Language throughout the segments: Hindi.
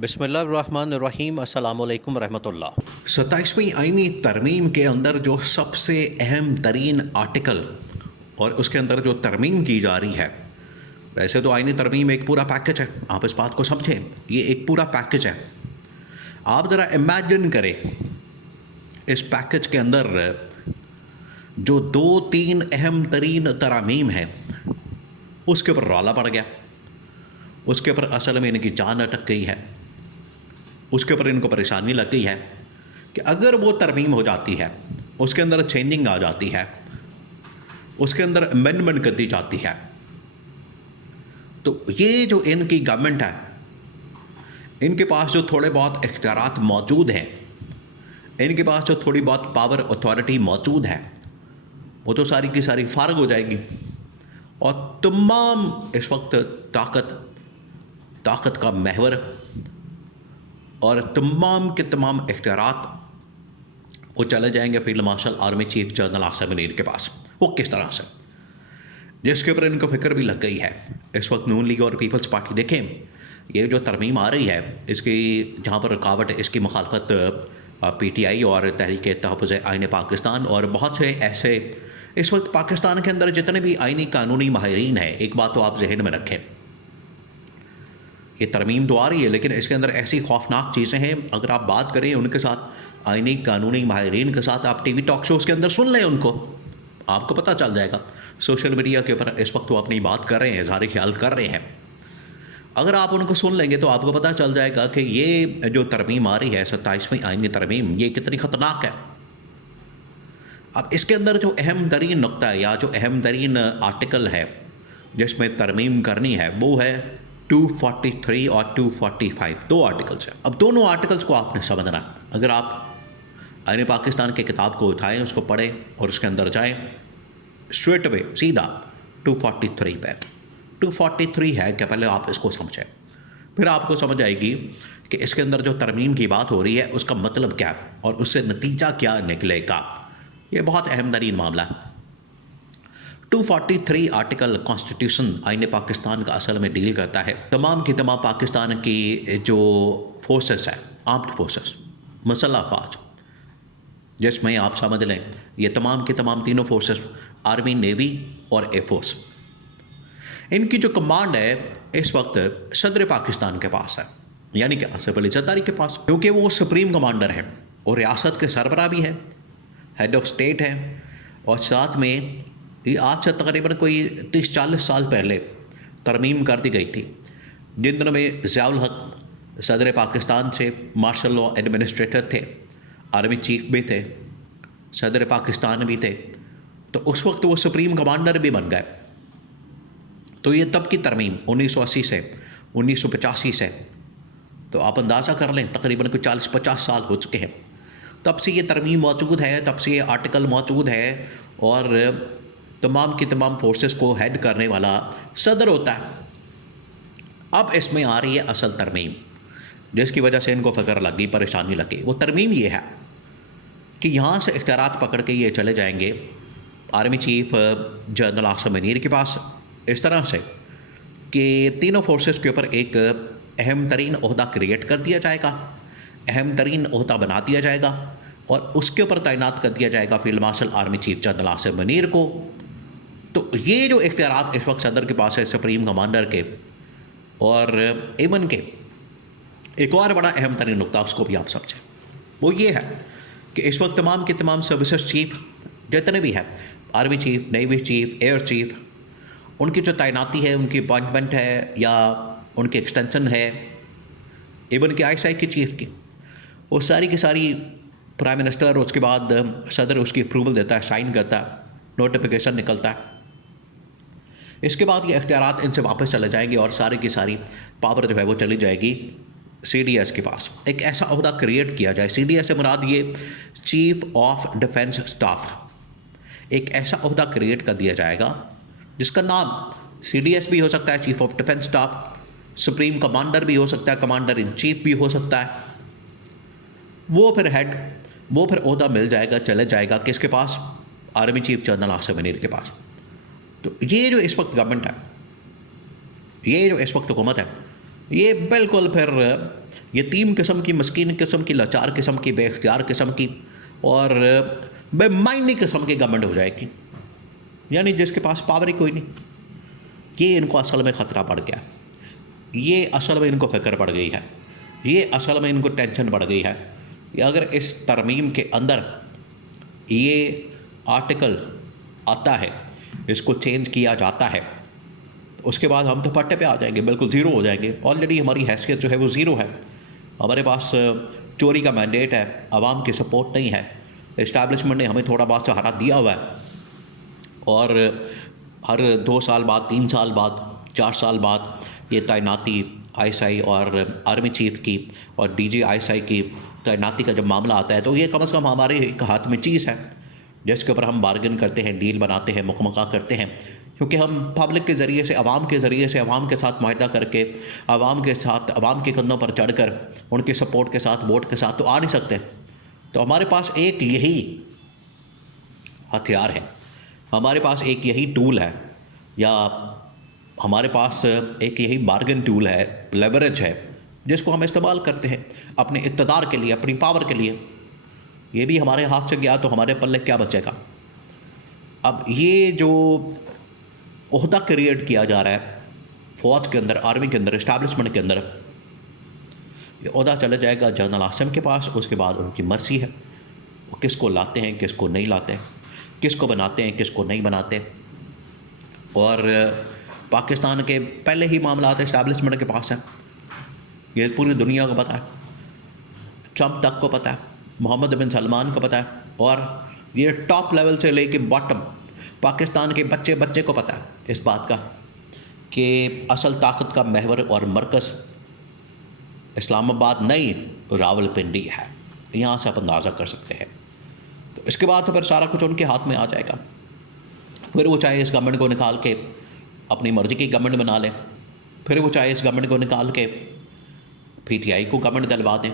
बिस्मिल्लाहिर्रहमानिर्रहीम अस्सलामुअलैकुम रहमतुल्लाह। 27वीं आईनी तरमीम के अंदर जो सबसे अहम तरीन आर्टिकल और उसके अंदर जो तरमीम की जा रही है, वैसे तो आईनी तरमीम एक पूरा पैकेज है, आप इस बात को समझें, ये एक पूरा पैकेज है। आप ज़रा इमेजिन करें इस पैकेज के अंदर जो दो तीन अहम तरीन तरमीम है उसके ऊपर रौला पड़ गया, उसके ऊपर असल में इनकी जान अटक गई है, उसके ऊपर इनको परेशानी लग गई है कि अगर वो तरमीम हो जाती है, उसके अंदर चेंजिंग आ जाती है, उसके अंदर अमेंडमेंट कर दी जाती है, तो ये जो इनकी गवर्नमेंट है, इनके पास जो थोड़े बहुत इख्तियारात मौजूद हैं, इनके पास जो थोड़ी बहुत पावर अथॉरिटी मौजूद है, वो तो सारी की सारी फारग हो जाएगी और तमाम इस वक्त ताकत का महवर और तमाम के तमाम इख्तियारात वो चले जाएंगे field marshal army chief general Asim Munir के पास। वो किस तरह से, जिसके ऊपर इनको फिक्र भी लग गई है। इस वक्त नून लीग और पीपल्स पार्टी देखें, ये जो तरमीम आ रही है, इसकी जहाँ पर रुकावट, इसकी मुखालफत PTI और तहरीक तहफ़्फ़ुज़ आईन पाकिस्तान और बहुत से ऐसे इस वक्त पाकिस्तान के अंदर जितने भी आईनी कानूनी माहिरीन हैं, एक बात तो आप जहन में रखें, ये तरमीम तो आ रही है लेकिन इसके अंदर ऐसी खौफनाक चीज़ें हैं। अगर आप बात करें उनके साथ, आईनी कानूनी माहिरीन के साथ, आप TV टॉक शोज़ के अंदर सुन लें उनको, आपको पता चल जाएगा। सोशल मीडिया के ऊपर इस वक्त वो अपनी बात कर रहे हैं, इज़हार ख्याल कर रहे हैं। अगर आप उनको सुन लेंगे तो आपको पता चल जाएगा कि ये जो तरमीम आ रही है 27वीं आईनी तरमीम, ये कितनी ख़तरनाक है। अब इसके अंदर जो अहम तरीन नुक्ता है या जो अहम तरीन आर्टिकल है जिसमें तरमीम करनी है, वो है 243 और 245, दो आर्टिकल्स हैं। अब दोनों आर्टिकल्स को आपने समझना है। अगर आप आईन पाकिस्तान की किताब को उठाएं, उसको पढ़ें और उसके अंदर जाएं, स्ट्रेट अवे सीधा 243 पे। 243 है कि पहले आप इसको समझें, फिर आपको समझ आएगी कि इसके अंदर जो तरमीम की बात हो रही है उसका मतलब क्या है और उससे नतीजा क्या निकलेगा। ये बहुत अहम तरीन मामला है। 243 आर्टिकल कॉन्स्टिट्यूशन आईन पाकिस्तान का असल में डील करता है तमाम की तमाम पाकिस्तान की जो फोर्सेस हैं, आर्म्ड फोर्सेस, मसल्ह अफवाज, जिसमें आप समझ लें ये तमाम की तमाम तीनों फोर्सेस, आर्मी, नेवी और एयरफोर्स, इनकी जो कमांड है इस वक्त सदर पाकिस्तान के पास है, यानी कि आसिफ अली जरदारी के पास, क्योंकि वो सुप्रीम कमांडर हैं और रियासत के सरबराह भी हैं, हेड ऑफ स्टेट हैं। और साथ में ये आज से तकरीबन कोई 30-40 साल पहले तरमीम कर दी गई थी, जिन दिनों में ज़ियाउल हक सदर पाकिस्तान से मार्शल लॉ एडमिनिस्ट्रेटर थे, आर्मी चीफ भी थे, सदर पाकिस्तान भी थे, तो उस वक्त वो सुप्रीम कमांडर भी बन गए। तो ये तब की तरमीम 1980 से 1985 से, तो आप अंदाज़ा कर लें तकरीबन कोई 40-50 साल हो चुके हैं। तब से ये तरमीम मौजूद है, तब से ये आर्टिकल मौजूद है और तमाम की तमाम फोर्सेस को हेड करने वाला सदर होता है। अब इसमें आ रही है असल तरमीम, जिसकी वजह से इनको फ़िक्र लग गई, परेशानी लग गई। वो तरमीम ये है कि यहाँ से इख्तियारात पकड़ के ये चले जाएंगे army chief general Asim Munir के पास, इस तरह से कि तीनों फोर्सेस के ऊपर एक अहम तरीन ओहदा क्रिएट कर दिया जाएगा, अहम तरीन ओहदा बना दिया जाएगा और उसके ऊपर तैनात कर दिया जाएगा field marshal army chief general Asim Munir को। तो ये जो इख्तियारात इस वक्त सदर के पास है, सुप्रीम कमांडर के और एमन के, एक और बड़ा अहम तरीन नुकता उसको भी आप समझें, वो ये है कि इस वक्त तमाम के तमाम सर्विसेज चीफ जितने भी हैं, army chief, navy chief, air chief, उनकी जो तैनाती है, उनकी अपॉइंटमेंट है या उनकी एक्सटेंशन है, इवन की ISI की चीफ की, वो सारी की सारी प्राइम मिनिस्टर, उसके बाद सदर उसकी अप्रूवल देता है, साइन करता है, नोटिफिकेशन निकलता है। इसके बाद ये इख्तियारात इनसे वापस चले जाएंगे और सारी की सारी पावर जो है वो चली जाएगी CDS के पास। एक ऐसा ओहदा क्रिएट किया जाए, CDS से मुराद ये चीफ ऑफ डिफेंस स्टाफ, एक ऐसा ओहदा क्रिएट कर दिया जाएगा जिसका नाम CDS भी हो सकता है, chief of defence staff, supreme commander भी हो सकता है, कमांडर इन चीफ भी हो सकता है। वो फिर ओहदा मिल जाएगा, चले जाएगा किसके पास, army chief general Asim Munir के पास। तो ये जो इस वक्त गवर्नमेंट है, ये जो इस वक्त हुकूमत है, ये बिल्कुल फिर ये तीन किस्म की मस्कीन किस्म की, लाचार किस्म की, बेख्तियार किस्म की और बेमायनी किस्म की गवर्नमेंट हो जाएगी, यानी जिसके पास पावर ही कोई नहीं। ये इनको असल में ख़तरा पड़ गया, ये असल में इनको फ़िक्र पड़ गई है, ये असल में इनको टेंशन पड़ गई है कि अगर इस तरमीम के अंदर ये आर्टिकल आता है, इसको चेंज किया जाता है, उसके बाद हम तो पट्टे पे आ जाएंगे, बिल्कुल ज़ीरो हो जाएंगे। ऑलरेडी हमारी हैसियत जो है वो ज़ीरो है, हमारे पास चोरी का मैंडेट है, आवाम की सपोर्ट नहीं है, इस्टेब्लिशमेंट ने हमें थोड़ा बहुत सहारा दिया हुआ है और हर 2 साल बाद, 3 साल बाद, 4 साल बाद ये तैनाती आईएसआई और आर्मी चीफ की और डीजी आईएसआई की तैनाती का जब मामला आता है तो ये कम से कम हमारे एक हाथ में चीज़ है जिसके ऊपर हम बार्गेन करते हैं, डील बनाते हैं, मुकमका करते हैं, क्योंकि हम पब्लिक के ज़रिए से, आवाम के ज़रिए से, आवाम के साथ मुआहदा करके, आवाम के साथ, आवाम के कंधों पर चढ़कर, उनके सपोर्ट के साथ, वोट के साथ तो आ नहीं सकते। तो हमारे पास एक यही हथियार है, हमारे पास एक यही टूल है, या हमारे पास एक यही बार्गेन टूल है, लेवरेज है, जिसको हम इस्तेमाल करते हैं अपने इक़्तिदार के लिए, अपनी पावर के लिए। ये भी हमारे हाथ से गया तो हमारे पल्ले क्या बचेगा। अब ये जो ओहदा क्रिएट किया जा रहा है फ़ौज के अंदर, आर्मी के अंदर, इस्टेब्लिशमेंट के अंदर, ये ओहदा चला जाएगा जनरल आसिम के पास। उसके बाद उनकी मर्ज़ी है वो किसको लाते हैं, किसको नहीं लाते, किसको बनाते हैं, किसको नहीं बनाते। और पाकिस्तान के पहले ही मामला इस्टेब्लिशमेंट के पास है, ये पूरी दुनिया को पता है, ट्रंप तक को पता है, मोहम्मद बिन सलमान को पता है, और ये टॉप लेवल से लेके बॉटम पाकिस्तान के बच्चे बच्चे को पता है इस बात का कि असल ताकत का महवर और मरकज़ इस्लामाबाद नहीं, रावलपिंडी है। यहाँ से आप अंदाज़ा कर सकते हैं। तो इसके बाद तो फिर सारा कुछ उनके हाथ में आ जाएगा। फिर वो चाहे इस गवर्नमेंट को निकाल के अपनी मर्ज़ी की गवर्नमेंट बना लें, फिर वो चाहे इस गवर्नमेंट को निकाल के पीटीआई को गवर्नमेंट दिलवा दें,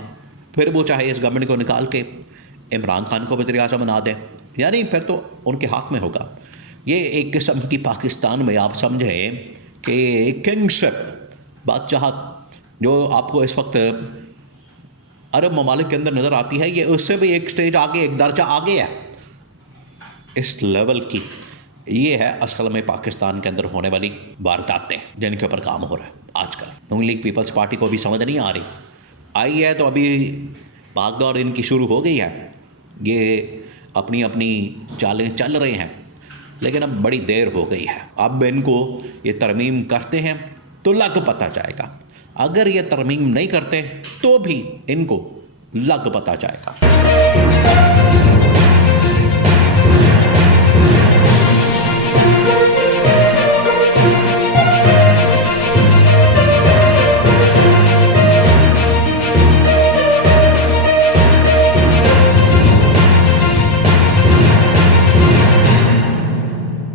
फिर वो चाहे इस गवर्नमेंट को निकाल के इमरान खान को वज़ीर आज़म बना दें, यानी फिर तो उनके हाथ में होगा। ये एक किस्म की पाकिस्तान में आप समझें कि किंगशिप, बादशाह जो आपको इस वक्त अरब ममालिक के अंदर नज़र आती है, ये उससे भी एक स्टेज आगे, एक दर्जा आगे है इस लेवल की। ये है असल में पाकिस्तान के अंदर होने वाली वारदातें जिनके ऊपर काम हो रहा है आजकल। नून लीग पीपल्स पार्टी को भी समझ नहीं आ रही, आई है तो अभी भागदौड़ इनकी शुरू हो गई है, ये अपनी अपनी चालें चल रहे हैं, लेकिन अब बड़ी देर हो गई है। अब इनको ये तरमीम करते हैं तो लग पता जाएगा, अगर ये तरमीम नहीं करते तो भी इनको लग पता जाएगा।